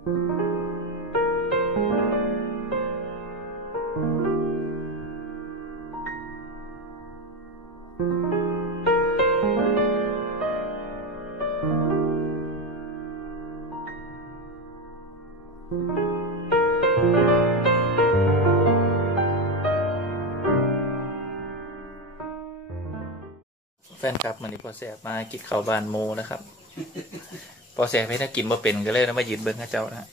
แฟนครับมันนี่พอแสบมากินข้าวบานโมนะครับ อแสบให้ถ้ากินมาเป็นก็เลยนะมายืนเบิ้งข้าเจ้านะฮะ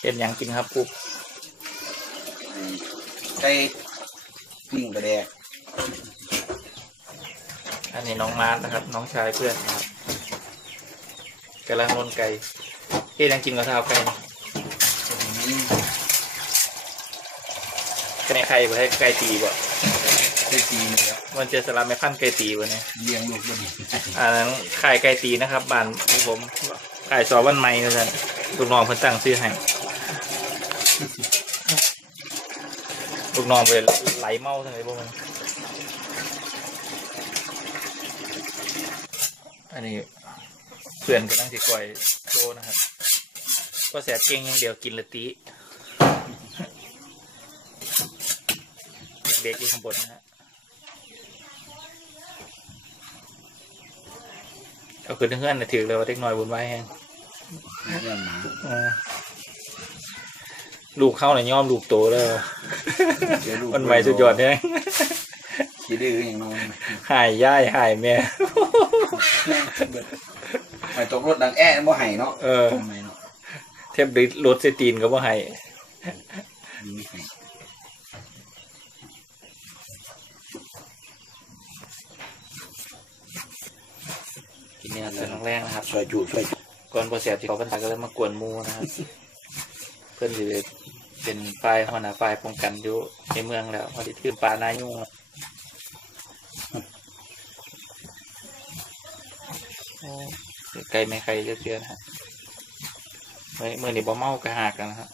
เป็นหยังกินครับปุ๊บไก่ปิ้งกระแดกอันนี้น้องมาร์ทนะครับ น้องชายเพื่อนนะครับกำลังนนไก่เฮ้ยยังกินกระเท้าไก่ นะไก่ไข่บ่ให้ไก่ตีบ่ไก่ตีเลยครับมันจะสลับไม่ขั้นไก่ตีบ่เนี่ยเลี้ยงลูกบดีอันนั้นขายไก่ตีนะครับบ้านของผมขายซอวันใหม่นะจ๊ะลูกน้องเพิ่นตั้งชื่อให้ลูกน้องไปไหลเมาทั้งไหนพวกมันอันนี้เพื่อนกำลังสิกล่อยโชว์นะครับก็แสบเก่งอย่างเดียวกินละตี ด็กๆอยู่ข้างบนนะฮะเอาคือเพื่อนน่ะถือเลยว่าเด็กน้อยบุญไว้แฮงเลี้ยงหมาเออลูกเข้าในยย่อมลูกโตแล้วเจอลูกมันใหม่สุดยอดเนี่ยขี้ดื้ออย่างน้องหายย่ายหายแม่ไม่ตกรถดังแอะบ่ให้เนาะเออทำไมเนาะเทปดิรถเซตีนก็บ่ให้ไม่ให้ กิน เนี่ยเสร็จน้องแรกนะครับช่วยจูช่วยจูก่อนพอเสียที่เขาบรรทัดก็เลยมากวนหมูนะครับเพื่อนสิเป็นฝ่ายหัวหน้าฝ่ายป้องกันอยู่ในเมืองแล้วพอดีขึ้นปลาหน้ายุ่งอะโอ้ไก่ไม่ไก่เยอะๆนะฮะเมื่อเมื่อนี้บ่เมากระหากกันนะฮะ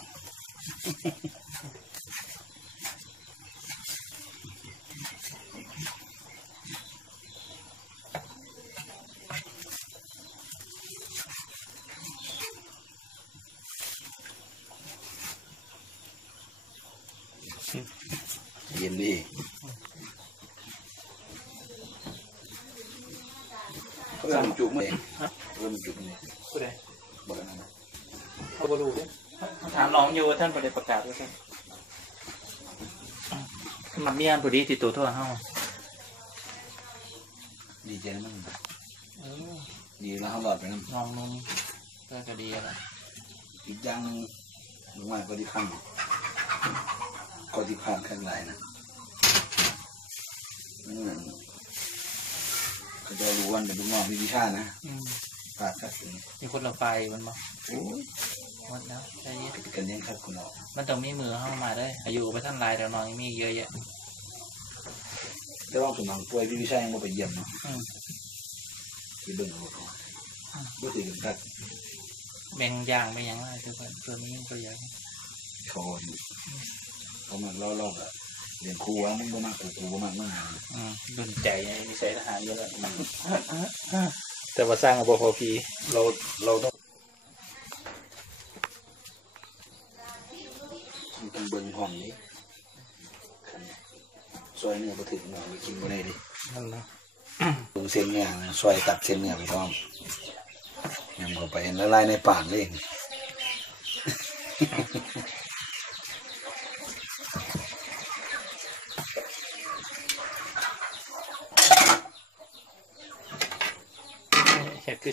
เย็นดีเพื่อนจุกไหมเพื่อนจุกไหมผู้ใดบอกกันนะเขาบ่รู้เด้อถามน้องอยู่ว่าท่านประเด็ประกาศว่าท่านมันมีอันพอดีติดตัวโทรเฮาดีใจนะมันเออดีแล้วเขาหลอดไปน้ำน้องนุ่มก็ก็ดีอะไรอีกอย่างหนึงลูกไม้ก็ที่ข้า งก็ที่ข้างข้างไหลนะนั่นเหมือนเขาจะรู้วันเป็นลูกน้องมีวิชานะอืมปากคัดเลยมีคนละไฟมันบอกโอ้ยหมดแล้วใจเย็นติดกันยังคัดคุณออกมันต้องมีมือเข้ามาด้วยอายุไปท่านลายแต่น้องยังมีอีกเยอะแยะแต่ว่าคุณน้องป่วยมีวิชายังไม่ไปเยี่ยมเนาะอืมที่เบิ่งเขาเขาบ่ถือกันคัดแบ่งย่างไม่ยังอะไรทุกคนตัวนี้ตัวใหญ่เขา เขามาเล่าเล่ากับเรียนครูว่ามึงบ่มากกูกูบ่มากมึงหาอืมดุนใจมีใส่ทหารเยอะแล้วแต่ว่าสร้างอบพอพีเราเราต้องต้องเบิ่งห้องนี้คันซอยเนื้อบ่ถึงหน่อยไปกินบ่ได้ดินั่นเนาะตรงเส้นเนื้อนะซอยตัดเส้นเนื้อไปพร้อมยำเข้าไปละลายในปากเลย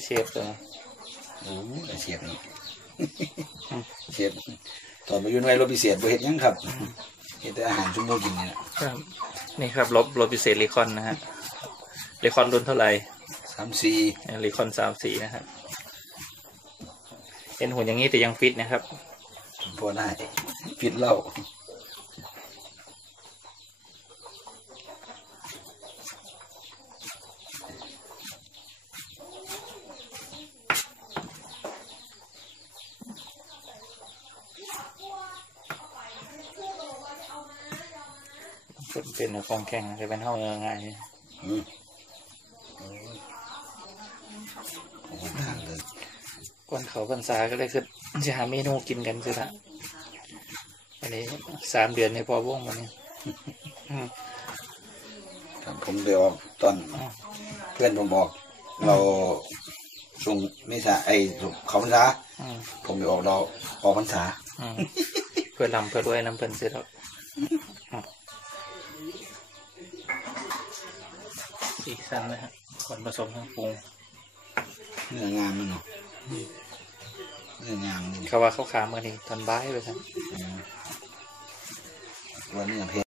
เฮ็ดคือเชฟตัวนะโอ้ยเสียบนี่เสียบตอนมาอยู่ในรถพิเศษบ่เฮ็ดหยังครับเฮ็ดแต่อาหารชุมโมกินนี่แหละครับนี่ครับรถรถพิเศษรีคอนนะฮะรีคอนรุ่นเท่าไหร่สามสี่รีคอนสามสีนะครับเห็นหุ่นอย่างนี้แต่ยังฟิตนะครับพอได้ฟิตเหล้า เป็นคองแข็งจะเป็นเท่าเงง่ายอืมโอ้โหทางเลยก่อนเขาพรรษาก็เลยคือจะหาเมนูกินกันสิละอันนี้สามเดือนในพอวงวันนี้อืมครับผมไปออกตอนเพื่อนผมบอก เราส่งไม่ใช่ไอ้เขาพรรษาอืมผมไปออกเราออกพรรษาอืมเพื่อลำเพื่อด้วยน้ำเพิ่นเสร็จแล้ว สีสันนะฮะคนผสมทั้งปรุงเนื้องามมันเนาะเนื้องามนี่เขาว่าเขาขามือนี่ตอนบ่ายไปสั่นอืมว่าเนื้อเพชร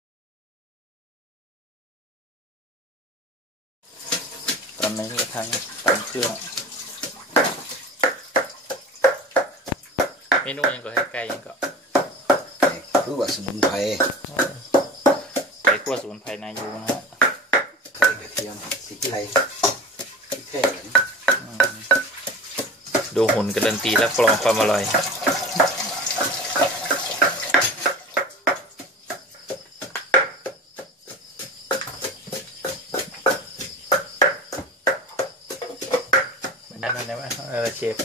ตอนนี้ก็ทางตำเครื่องเมนูยังก็ให้ไก่ยังก็คือว่าสมุนไพรไก่ขั่วสมุนไพรนายูนะฮะไข่กระเที ยมพริกไทยพริกไทยเหรออืมดูหุ่นการันตีและกรองความอร่อย นั่นนั่นนั่นเออเชฟ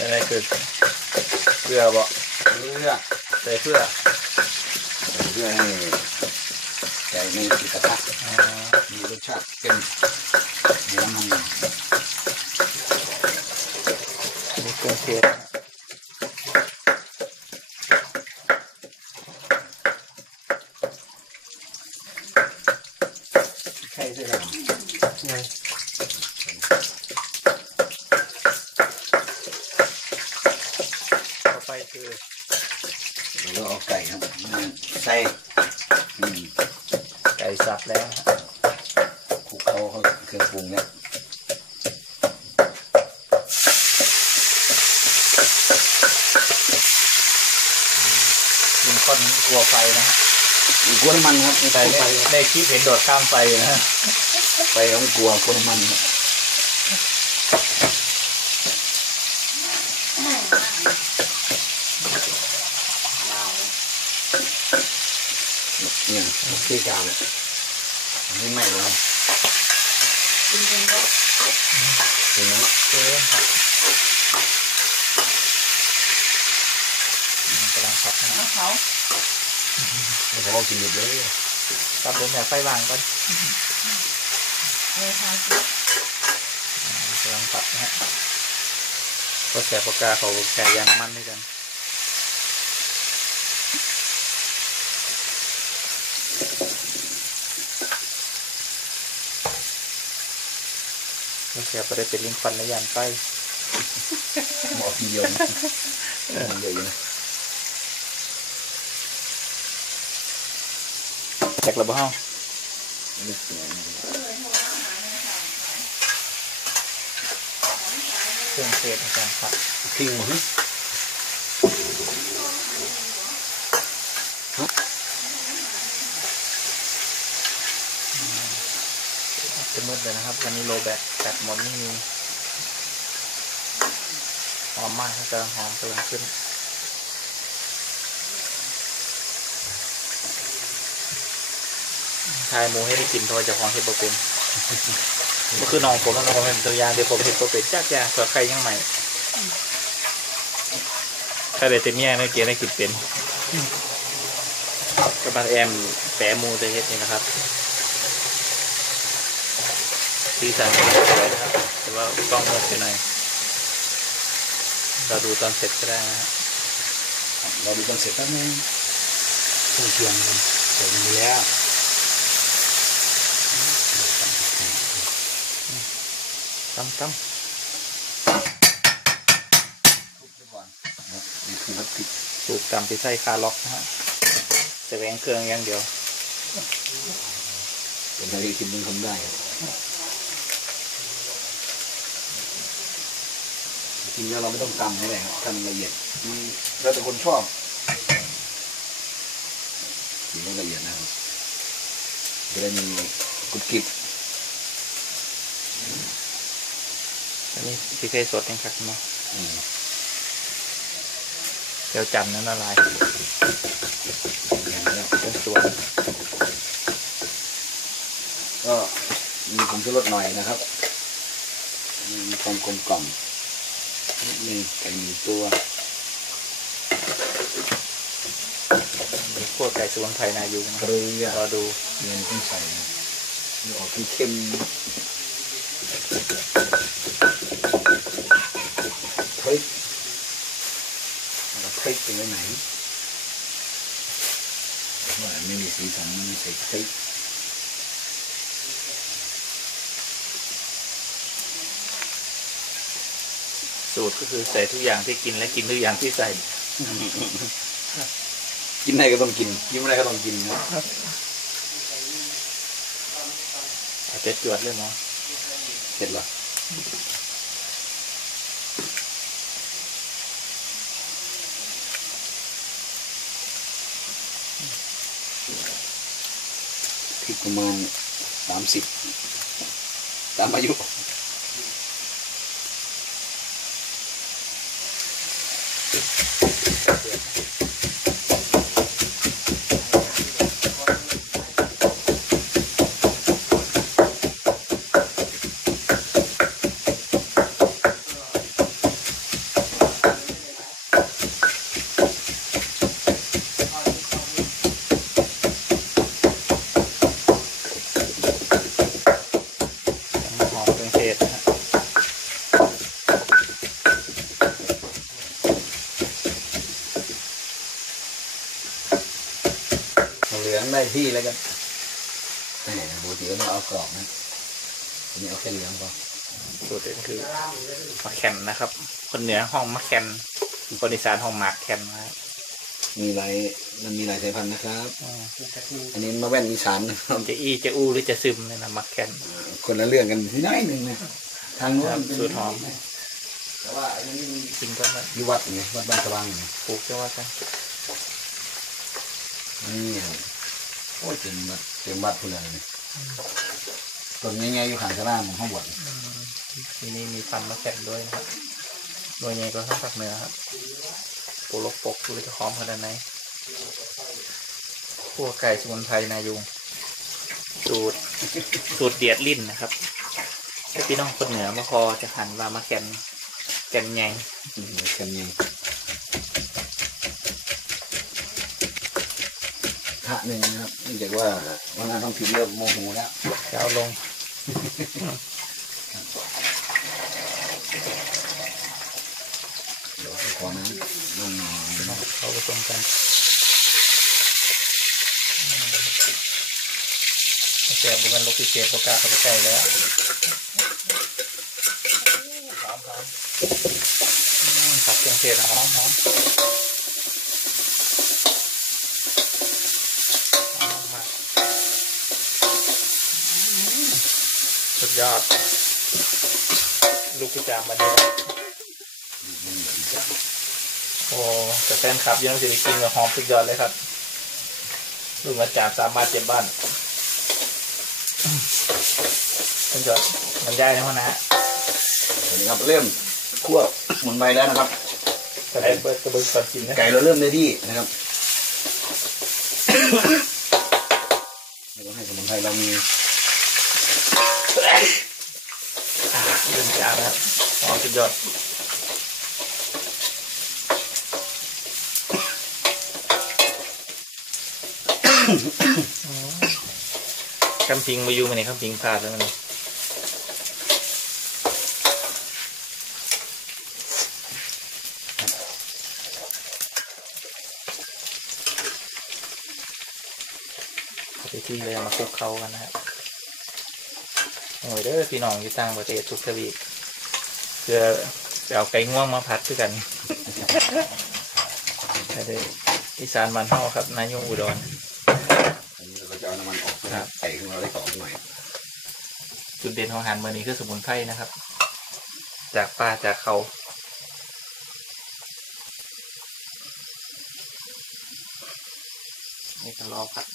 อะไรคือเพื่อบ่เพื่อใส่เพื่อเพื่อให้ไก่ไม่ติดกระทะอ๋อมีรสชาติเป็นเนื้อมันมีเครื่องเทศ ไข่ด้วยกัน ไงต่อไปคือ แล้วเอาไก่ครับมาใส่อืม ไก่สับแล้ว คลุกเขาเขาเครื่องปรุงเนี่ย ยิง คนกลัวไฟนะฮะมีกลัวน้ำมันครับมีแต่ไฟในไฟในคลิปเห็นโดดข้ามไฟนะฮะไฟเขาไม่กลัวกลัวน้ำมันครับเนี่ยที่กลางเนี่ยอันนี่ไม่เลยกินกันเนาะ เจ๊ครับอืมกำลังสับนะฮะ เขา เขาบอกกินหมดเลยสับเดินแบบไฟวางก่อนเลยค่ะอืมกำลังสับนะฮะก็แสบปากกาเขาแก่ยาน้ำมันด้วยกันก็แสบก็ได้เป็นลิงควันในยานไฟหมอทีเดียวนะมันเยอะอยู่นะ แตกระเบ้านี่สวยนะเครื่องเทศในการผัดพิงหมดนะจะมืดเลยนะครับ วันนี้โลแบตแบตหมดไม่มีหอมมากครับกำลังหอมกำลังขึ้นายหมูให้ได้กินเพราะว่าเจะของเห็ดบ่เป็นก็คือน้องผมน้องผมเป็นตัวอย่างเดี๋ยวผมเห็ดบ่เป็นจักอยางเผื่อใครยังใหม่ถ้าได้เต็มแย่นะเกียร์ได้กินเป็นกับบานแอมแปะหมูจะเฮ็ดนี่นะครับสีสันก็สวยนะครับแต่ว่ากล้องมืดไปหน่อยเราดูตอนเสร็จก็ได้นะฮะเราดูคอนเซ็ปต์แป๊บนึงเครื่องเคียงมันเสร็จไปแล้ว ตั้มตั้มทุบไปก่อนนะนี่คือวัตถุสูบตามที่ใส่คาล็อกนะฮะแสวงเครื่องอย่างเดียว เป็นอะไรที่มึงทำได้จริงๆแล้วเราไม่ต้องตำนี่แหละครับทำละเอียดมันแล้วแต่คนชอบถือว่าละเอียดนะครับจะได้มีกุบกิบ อันนี้พริกไทยสดยังคักเนาะอืมเคจียวจันทร์นั้นละลายอย่างนี้แล้วเป็นส่วนก็มีผงชูรสหน่อยนะครับมีความกลมกล่อมนิดนึงไก่หนึ่งตัวมีพวกไก่สมุนไพรนายุงนะเกครับลือรอดูเรียนต้องใส่นะนี่ออกเค็มๆ ไปไว้ไหนว่าไม่มีสีสันมันไม่ใส่พริกสูตรก็คือใส่ทุกอย่างที่กินและกินทุกอย่างที่ใส่ กินได้ก็ต้องกิน กินไม่ได้ก็ต้องกินครับอาจจะจวดเลยมั้งเสร็จแล้ว พริกประมาณสามสิบตามอายุ หอมเครื่องเทศนะฮะ เหลืองได้ที่แล้วกันแหมปกติก็ต้องเอากรอบนะอันนี้เอาแค่เหลืองพอสูตรเด่นคือมะแคนนะครับ คนเหนือห้องมะแคนคนอีสานห้องหมากแคนนะครับมีหลายมันมีหลายสายพันธุ์นะครับอืมอันนี้มาแว่นอีสานนะครับจะอี้จะอู้หรือจะซึมเนี่ยนะมะแคนคนละเรื่องกันนิดหน่อยหนึ่งนะทางโน้ครันบเป็นสูตรหอมแต่ว่าอันนี้มันกินก็มาอยู่วัดไงวัดบ้านสว่างไงปลูกจะว่ากันนี่ครับ โอ้ยเต็มวัดเต็มวัดพูดเลยนี่ต้นง่ายๆอยู่ข้างสลามของห้องบวชอืมที่นี่มีพันธุ์มะแคนด้วยนะครับโดยไงก็ทั้งภาคเหนือครับปูลกปกดูจะหอมขนาดไหนขั่วไก่สมุนไพรนายุงสูตรสูตรเดียดลิ้นนะครับถ้าพี่น้องคนเหนือมาพอจะหันว่ามาแกนแกนใหญ่อืมกันยังพ ระหนึ่งนะครับเนื่องจากว่าวันนั้นต้องผิดเริ่มโมโหแล้วจะเอาลงเดี๋ยวขอน้ำน้ำหน่อยนเขาผสมกันแสบบุกันลบพิเศษโปกล้าเข้าไปใกล้แล้วหอมหอมอืมผักเครื่องเทศหอมหอมหอมมากอืมสุด ยอด ลูกพิจามมาดีโอ้แต่แฟนคลับยังไม่ได้กินกับหอมสุดยอดเลยครับ ลูกมาจากสามารถเจ็บบ้านสุดยอดมันย่ายนะพ่อนะฮะสวัสดีครับเริ่มคั่วสมุนไพรแล้วนะครับกระเด็นเปิดกระเบื้องก่อนกินนะไก่เราเริ่มได้ที่นะครับแล้วก็ให้สมุนไพรเรามี อ่าเริ่มจางแล้วหอมสุดยอดอืมคำพิงมาอยู่มาเนี่ยคำพิงพลาดแล้วมันไปที่เลยมาคลุกเขากันนะครับ โอ้ยเด้อพี่น้องอยู่ต่างประเทศทุกทวีปเพื่อไปเอาไก่ง่วงมาผัดด้วยกันแต่เด้ออีสานมันเฮาครับ นายงอุดรอันนี้เราก็จะเอาน้ำมันออกครับไก่ของเราได้กรอบหน่อยจุดเด่นของอาหารมื้อนี้คือสมุนไพรนะครับ จากป่าจากเขานี่ก็รอผัด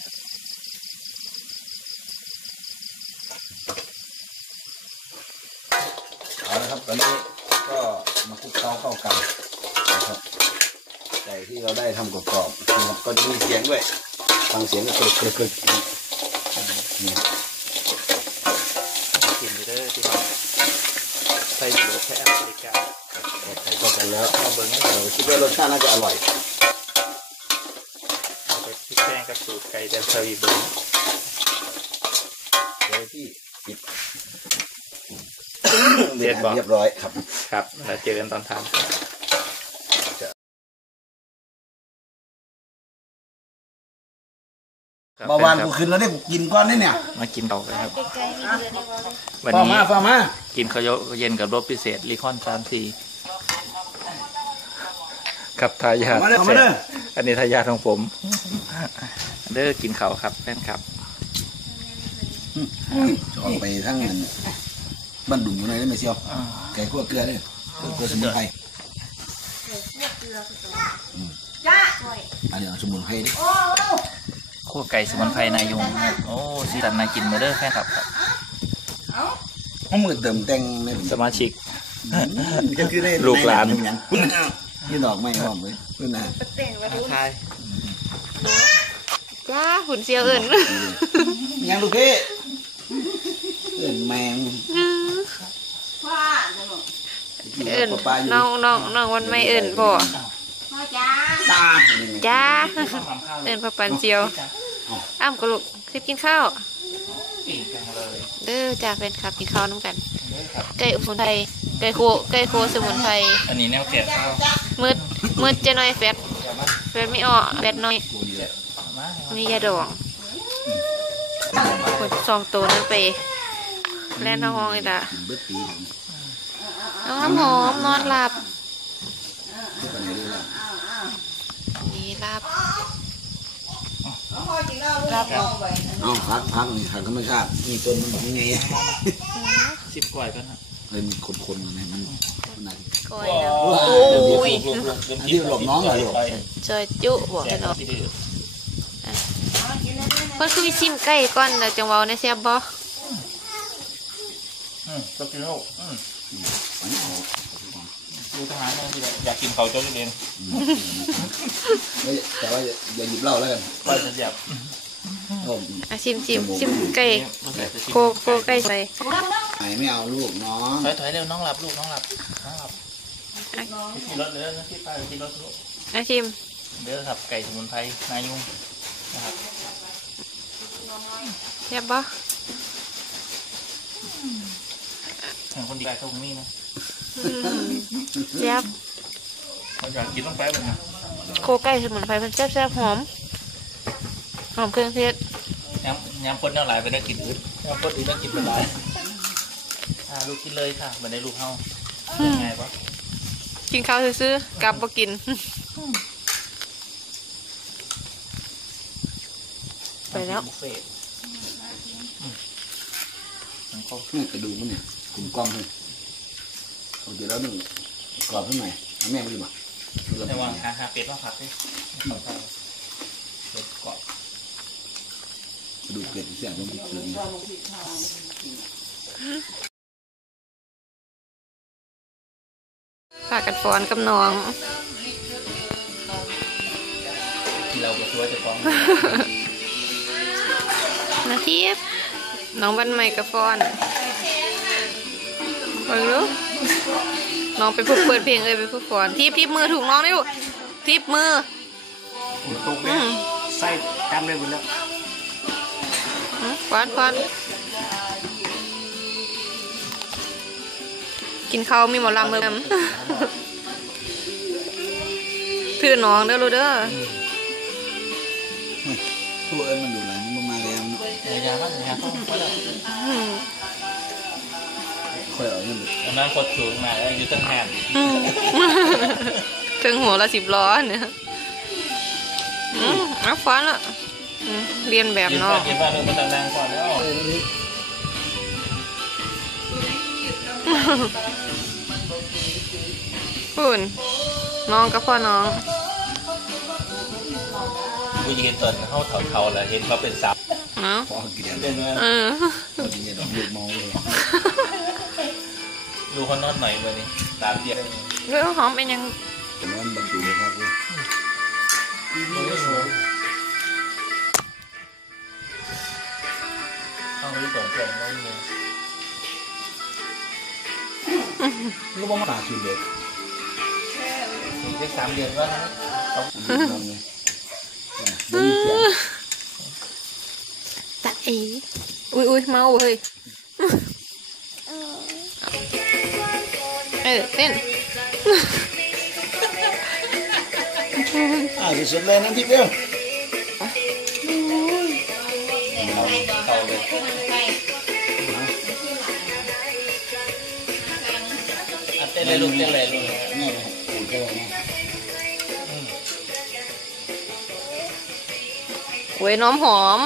เอาละครับตอนนี้ก็มาคลุกเคล้าเข้ากันนะครับ ไก่ที่เราได้ทำกรอบๆนะครับก็จะมีเสียงด้วยฟังเสียงก็กรึกกรึกกรึกนี่กินไปเด้อพี่น้องใส่อยู่แค่แอฟริกาไก่เข้ากันแล้วเอาเบิ้งเราคิดว่ารสชาติน่าจะอร่อยเอาไปพริกแกงกับสูตรไก่เดลทวีเบิ้งเดี๋ยวพี่ปิดเรียบร้อยเรียบร้อยครับ ครับแล้วเจอกันตอนทาน บครับเมื่อวานกูขึ้นแล้วได้กูกินก้อนนี่เนี่ยมากินต่อกันครับ ใกล้ๆนี่เดือนนี้บ่ได้วันฟ้านี้มาฟ้ามากินข้าวเย็นกับรสพิเศษลิคอนสามสี่กับทายาทมาเด้อมาเด้ออันนี้ทายาทของผม เด้อกินเขาวครับแฟนครับ จะออกไปทั้งนั้นบ้านดุ่มอยู่ไหนได้ไหมเชียวไก่คั่วเกลือเนี่ยเกลือสมุนไพรจ้าอันนี้เอาสมุนไพรดิโอ้โอ้ ขั้วไก่สมุนไพรนายงครับโอ้สีสันน่ากินมาเด้อแฟนครับครับเอาเอามือเติมแต่งในสมาชิก ก็คือได้ลูกหลานใอย่างนี่ดอกไม้หอมเลยเพื่อนนะไปแต่งไว้ดูทายจ้าหุ่นเซียวเอิญยังลูกพี่เพื่อนแมงพ่อจะบอกเอิญปลาอยู่น้องน้องน้องวันไม่เอิญพ่อพ่อจ้าตา จ้าเอิญพ่อปันเซียวอ้ำกระลุกสิบกินข้าวปิ่งจังเลยเด้อจ้าเป็นครับกินข้าวน้ำกันเด้อครับไก่สมุนไพรไก่โคไก่โคสมุนไพรอันนี้แนวเกลียดข้าวมืดมืดจะน้อยแฟตแฟตไม่ออกแฟตน้อยมามียาดองคนซองโตนั้นไปแล่นห้องอีกละเบิดปีน้องน้ำหอมนอนหลับ ปันไหนได้แล้ว นี่หลับ พ่อกิ นเหล้าลูกเอาไว้เอาพักพักนี่ทางธรรมชาติมีต้นมันยังไงสิบกว่ากันนะเลยมีคนๆมันมันมันอะไรก้อยนะโอ้โอ้ยอันนี้หลบน้องเหรอหลบจอยจุบอกให้เนาะที่ดื้อเพิ่นคือมีซิมไก่ก่อนแล้วจังเว้าในแซ่บบ่อืมก็กินแล้วอืมอันนี้เอา ดูทหารนะพี่อยากกินเขาเจ้าเรียนไม่แต่ว่าอย่าหยิบเหล้าแล้วกันก็จะหยับโอ้อะซิมซิมซิมไก่มันจะชิมโคโคไก่ใส่ไหนไม่เอาลูกน้องถอยถอยเร็วน้องหลับลูกน้องหลับน้องหลับอะขี่รถเลยนะพี่ไปขี่รถลูกอะชิมเด้อครับไก่สมุนไพรนายุงนะครับแซ่บบ่เห็นคนดีไก่ตรงนี้นะอืม แซ่บเราอยากกินต้องไปแบบนี้โคไก่สมุนไพรเพิ่นแซ่บๆหอม หอมเครื่องเทศย้ำย้ำคนเท่าไหร่ไปได้กินอึดย้ำคนอื่นได้กินเป็นไรอ่าลูกกินเลยค่ะเหมือนในลูกเฮาเป็นไงวะกินข้าวซื่อๆกลับบ่กินไปแล้วบุฟเฟ่ต์อืมมันก็นี่กระดูกมันเนี่ยกลุ่มกล้องเลย โอเคแล้วหนึ่งกรอบขึ้นหน่อยเอาแม่มาดูมาดูในแล้ววางหาหาเป็ดมาผัดดิเอาเข้าเป็ดกรอบกระดูกเกล็ดเสียงลงไปเลยฝากกันฟ้อนกับน้อง ที่เราก็ช่วยจะฟ้องนาทีฟน้องวันใหม่กับฟอนเบิ่งดู น้องไปพูดเปิดเพลงเลยไปพูดฟอนทีบทีบมือถูกน้องได้ลูกทีบมือตุกอืมใส่ตามเลยหมดแล้วอืมฟอนฟอนกินข้าวมีหมอลำเมือมถือน้องเด้อลูกเด้อตัวเอิญมันดูหลังมันมาแล้วเนาะอย่าอย่าบ้างอย่าเข้าไปเลยอืม ค่อยเอาเงินอันนั้นกดสูงมาแล้วอยู่ตั้งแหนอืมถึงหัวละสิบล้อเนี่ยอืมเอาฟอนละอืมเรียนแบบยืนน้อบ้างนยืนบ้านเรื่องมาตั้งนานก่อนแล้วปุ่นน้องกับพ่อน้องกูยืนตอนเข้าเถาเถาๆแล้วเห็นเขาเป็นสาวเนาะพอกินเดือนเดินมาเออเราจะเนี่ยดอกลูกมองเลยดูเขานอนหน่อยวันนี้ตามเดียวเรื่องหอมเป็นยังผมว่ามันบรรจุเลยครับเว้ยเอาไปส่งเสริมน้องเนี่ยลูกบ่มาตาขึ้นเด็กอีกสักสามเดือนก็เอาอันนี้ลองเลยบ่มีเสียงตาเอ๋อุ้ยอุ้ยเมาเฮ้ย เออเต้นอ่าสุดๆเลยน้ำพริกเด้อเอาเตาเลยอะเต้นเลยลูกเต้นเลยลูกนี่เลยโอเคนะโอ้ยน้อมหอม